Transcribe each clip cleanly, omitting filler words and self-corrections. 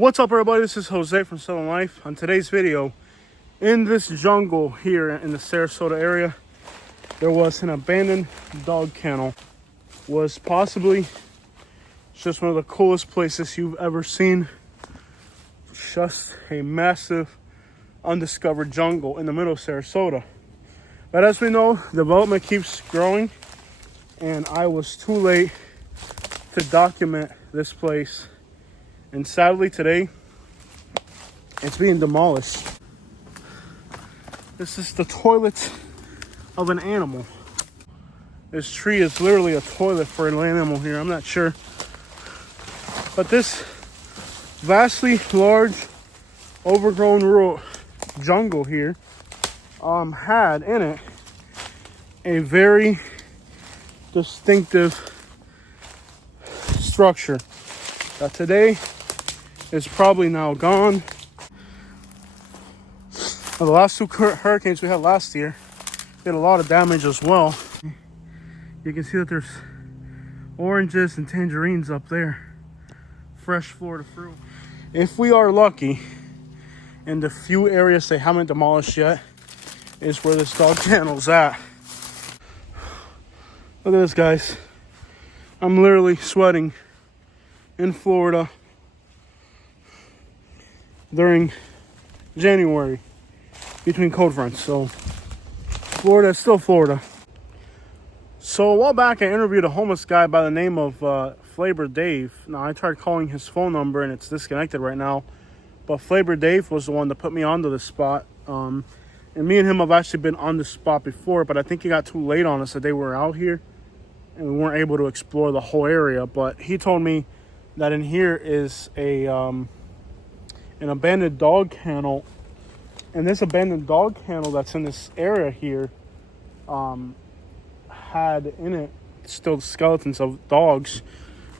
What's up, everybody? This is Jose from Southern Life. On today's video, in this jungle here in the Sarasota area, there was an abandoned dog kennel. Was possibly just one of the coolest places you've ever seen. Just a massive undiscovered jungle in the middle of Sarasota. But as we know, development keeps growing, and I was too late to document this place. And sadly today, it's being demolished. This is the toilet of an animal. This tree is literally a toilet for an animal here. I'm not sure. But this vastly large, overgrown rural jungle here had in it a very distinctive structure that today is probably now gone. Well, the last two hurricanes we had last year did a lot of damage as well. You can see that there's oranges and tangerines up there. Fresh Florida fruit. If we are lucky, in the few areas they haven't demolished yet, is where this dog kennel's at. Look at this, guys. I'm literally sweating in Florida during January between cold fronts. So Florida is still Florida. So a while back I interviewed a homeless guy by the name of Flavor Dave. Now I tried calling his phone number and it's disconnected right now, but Flavor Dave was the one that put me onto the spot. And me and him have actually been on the spot before, but I think he got too late on us the day we were out here and we weren't able to explore the whole area. But he told me that in here is an abandoned dog kennel, and this abandoned dog kennel that's in this area here had in it still the skeletons of dogs,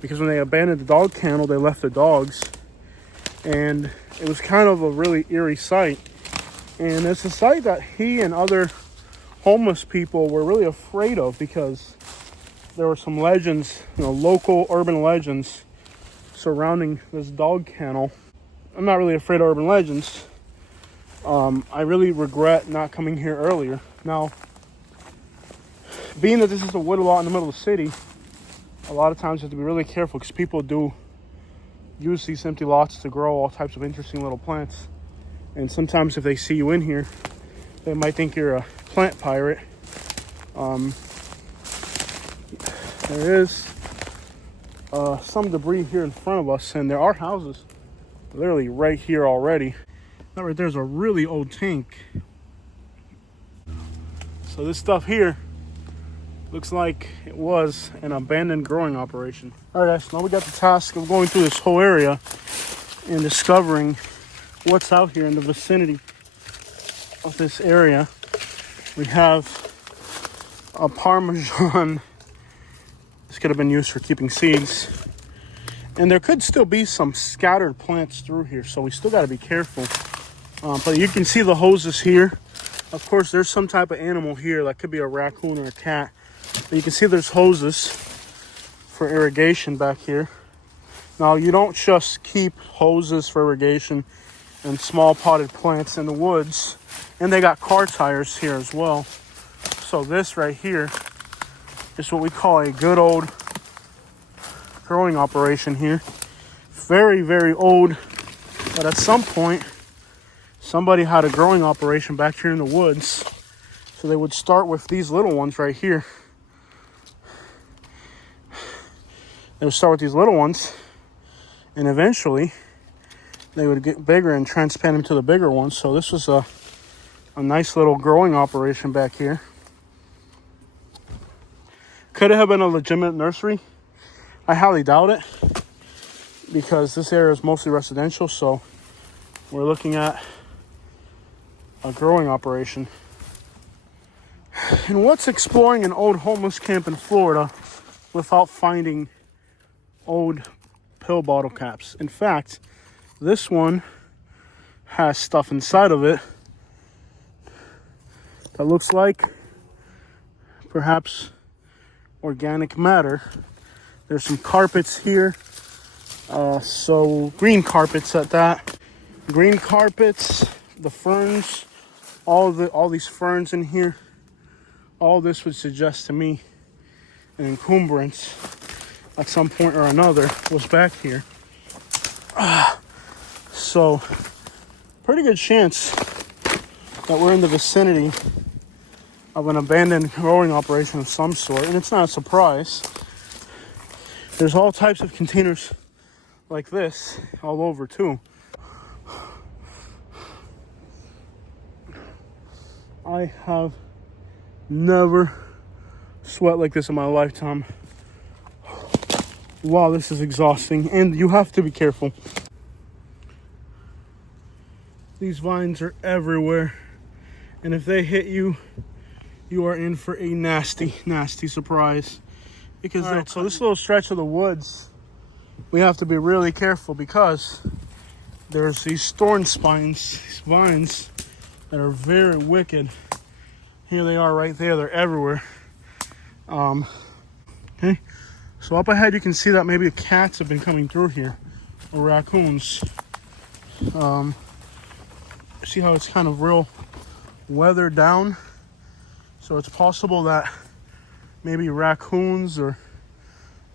because when they abandoned the dog kennel they left the dogs, and it was kind of a really eerie sight. And it's a sight that he and other homeless people were really afraid of, because there were some legends, local urban legends surrounding this dog kennel. I'm not really afraid of urban legends. I really regret not coming here earlier. Now, being that this is a wood lot in the middle of the city, a lot of times you have to be really careful, because people do use these empty lots to grow all types of interesting little plants. And sometimes if they see you in here, they might think you're a plant pirate. There is some debris here in front of us, and there are houses literally right here already. That right there's a really old tank. So this stuff here looks like it was an abandoned growing operation. All right, guys, now we got the task of going through this whole area and discovering what's out here in the vicinity of this area. We have a Parmesan. This could have been used for keeping seeds. And there could still be some scattered plants through here, so we still got to be careful. But you can see the hoses here. Of course, there's some type of animal here. That could be a raccoon or a cat. But you can see there's hoses for irrigation back here. Now, you don't just keep hoses for irrigation and small potted plants in the woods. And they got car tires here as well. So this right here is what we call a good old growing operation here. Very, very old. But at some point, somebody had a growing operation back here in the woods. So they would start with these little ones right here. They would start with these little ones, and eventually they would get bigger and transplant them to the bigger ones. So this was a nice little growing operation back here. Could it have been a legitimate nursery? I highly doubt it, because this area is mostly residential, so we're looking at a growing operation. And what's exploring an old homeless camp in Florida without finding old pill bottle caps? In fact, this one has stuff inside of it that looks like perhaps organic matter. There's some carpets here. So green carpets at that. Green carpets, the ferns, all these ferns in here. All this would suggest to me an encumbrance at some point or another was back here. So pretty good chance that we're in the vicinity of an abandoned growing operation of some sort, and it's not a surprise. There's all types of containers like this all over too. I have never sweat like this in my lifetime. Wow, this is exhausting, and you have to be careful. These vines are everywhere, and if they hit you, you are in for a nasty, nasty surprise. Because so this little stretch of the woods, we have to be really careful because there's these thorn spines, these vines that are very wicked. Here they are right there. They're everywhere. Okay. So up ahead, you can see that maybe cats have been coming through here, or raccoons. See how it's kind of real weathered down? So it's possible that maybe raccoons or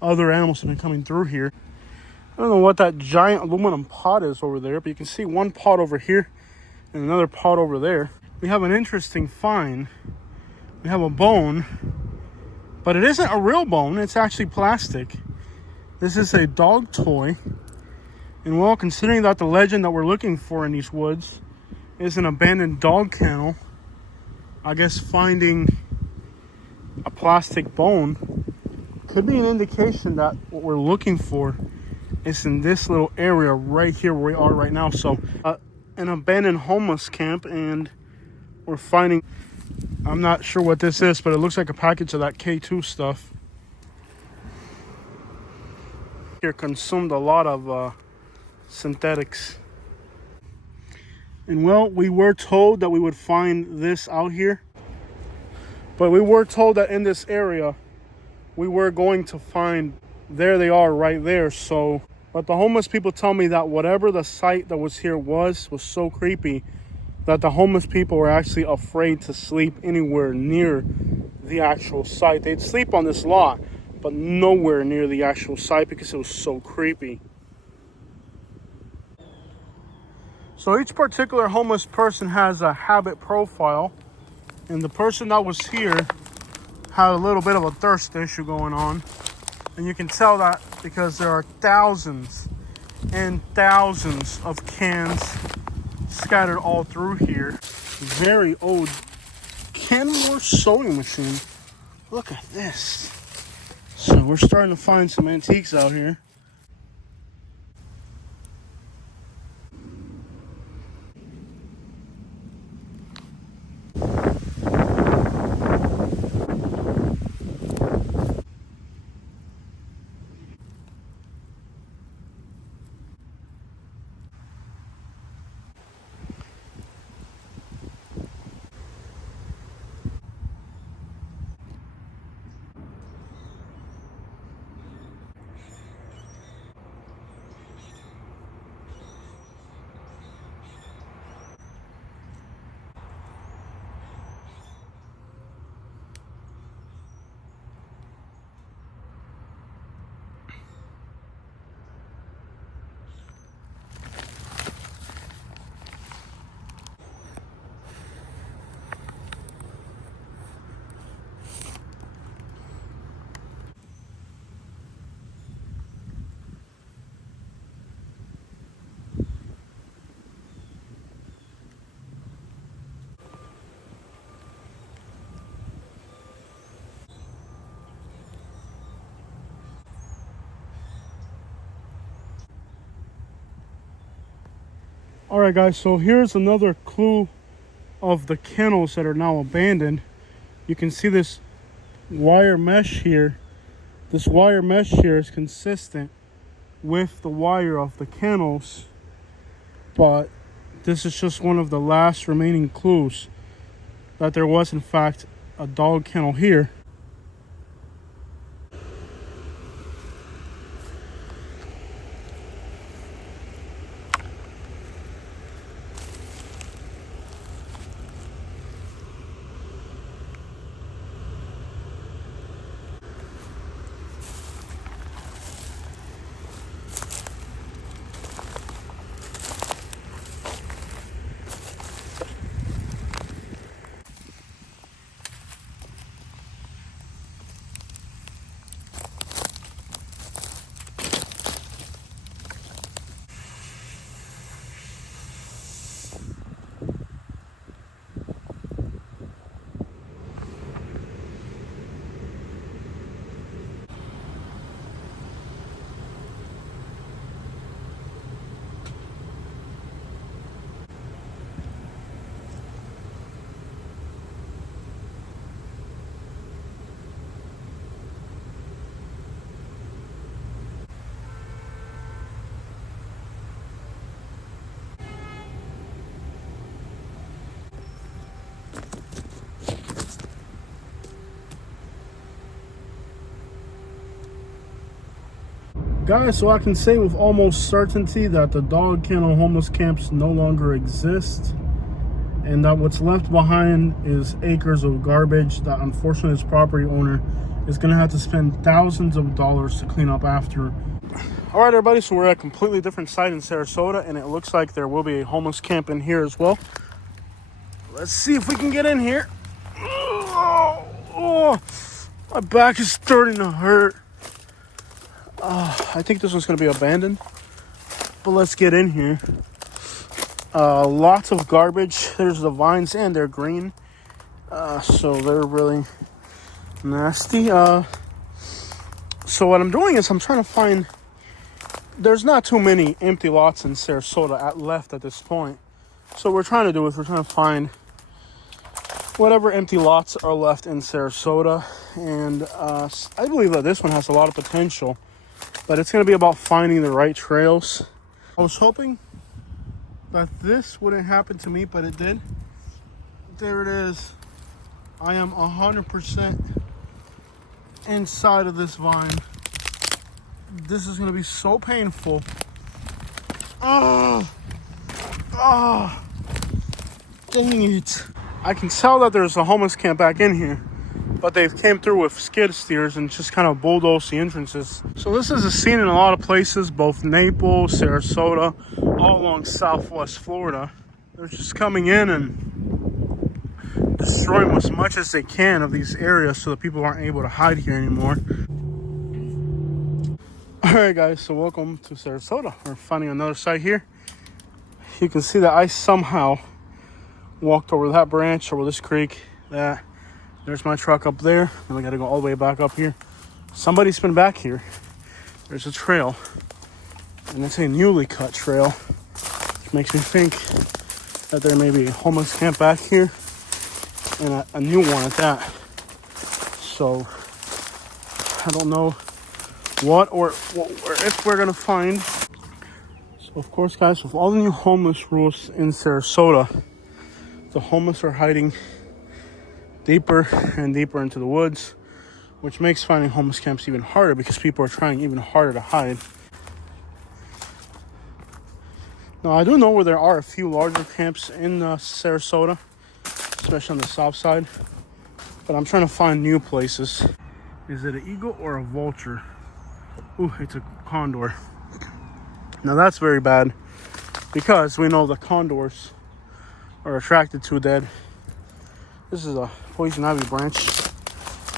other animals have been coming through here. I don't know what that giant aluminum pot is over there, but you can see one pot over here and another pot over there. We have an interesting find. We have a bone, but it isn't a real bone. It's actually plastic. This is a dog toy. And well, considering that the legend that we're looking for in these woods is an abandoned dog kennel, I guess finding a plastic bone could be an indication that what we're looking for is in this little area right here where we are right now. So an abandoned homeless camp, and we're finding, I'm not sure what this is, but it looks like a package of that K2 stuff. Here consumed a lot of synthetics. And well, we were told that we would find this out here, but we were told that in this area we were going to find, there they are right there. So, but the homeless people tell me that whatever the site that was here was so creepy that the homeless people were actually afraid to sleep anywhere near the actual site. They'd sleep on this lot, but nowhere near the actual site because it was so creepy. So each particular homeless person has a habit profile, and the person that was here had a little bit of a thirst issue going on. And you can tell that because there are thousands and thousands of cans scattered all through here. Very old Kennels sewing machine. Look at this. So we're starting to find some antiques out here. All right, guys, so here's another clue of the kennels that are now abandoned. You can see this wire mesh here. This wire mesh here is consistent with the wire of the kennels, but this is just one of the last remaining clues that there was in fact a dog kennel here. Guys, so I can say with almost certainty that the dog kennel homeless camps no longer exist, and that what's left behind is acres of garbage that unfortunately this property owner is going to have to spend thousands of dollars to clean up after. All right, everybody, so we're at a completely different site in Sarasota, and it looks like there will be a homeless camp in here as well. Let's see if we can get in here. Oh, my back is starting to hurt. I think this one's going to be abandoned, but let's get in here. Lots of garbage. There's the vines, and they're green, so they're really nasty. So what I'm doing is I'm trying to find, there's not too many empty lots in Sarasota left at this point. So what we're trying to do is we're trying to find whatever empty lots are left in Sarasota, and I believe that this one has a lot of potential. But it's going to be about finding the right trails. I was hoping that this wouldn't happen to me, but it did. There it is. I am 100% inside of this vine. This is going to be so painful. Oh, dang it. I can tell that there's a homeless camp back in here, but they've came through with skid steers and just kind of bulldozed the entrances. So this is a scene in a lot of places, both Naples, Sarasota, all along Southwest Florida. They're just coming in and destroying as much as they can of these areas so that people aren't able to hide here anymore. All right, guys, so welcome to Sarasota. We're finding another site here. You can see that I somehow walked over that branch, over this creek, there's my truck up there, and we got to go all the way back up here. Somebody's been back here. There's a trail, and it's a newly cut trail, which makes me think that there may be a homeless camp back here, and a new one at that. So I don't know what or if we're gonna find. So of course, guys, with all the new homeless rules in Sarasota, the homeless are hiding deeper and deeper into the woods, which makes finding homeless camps even harder because people are trying even harder to hide. Now, I do know where there are a few larger camps in Sarasota, especially on the south side, but I'm trying to find new places. Is it an eagle or a vulture? Ooh, it's a condor. Now that's very bad because we know the condors are attracted to dead. This is a poison ivy branch.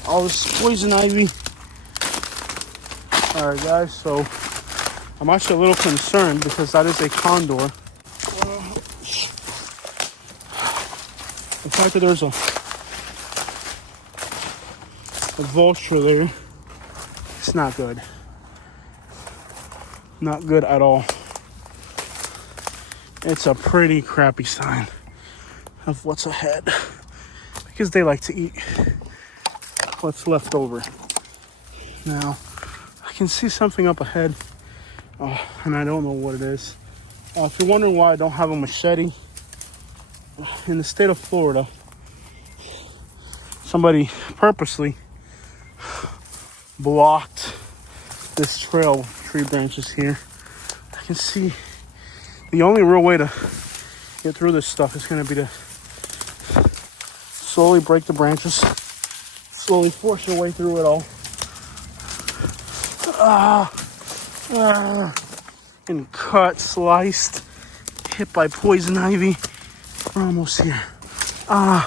All this poison ivy. All right, guys, so I'm actually a little concerned because that is a condor. The fact that there's a vulture there, it's not good. Not good at all. It's a pretty crappy sign of what's ahead, because they like to eat what's left over. Now, I can see something up ahead, and I don't know what it is. If you're wondering why I don't have a machete, in the state of Florida, somebody purposely blocked this trail with tree branches here. I can see the only real way to get through this stuff is going to be to slowly break the branches, slowly force your way through it all. And cut, sliced, hit by poison ivy. We're almost here. We're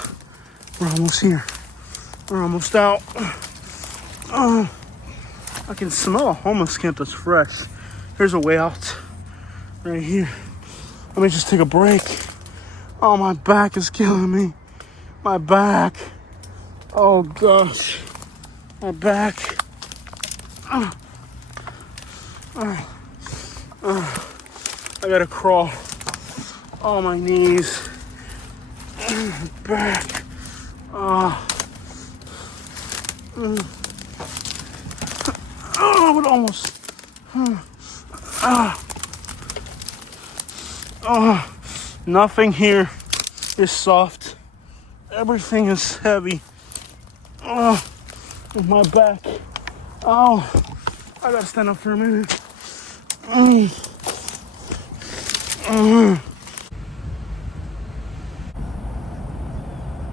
almost here. We're almost out. I can smell a homeless camp that's fresh. Here's a way out right here. Let me just take a break. Oh, my back is killing me. My back. Oh, gosh. My back. I gotta crawl. Oh, my knees. Back. It almost. Nothing here is soft. Everything is heavy. My back. I gotta stand up for a minute. Mm.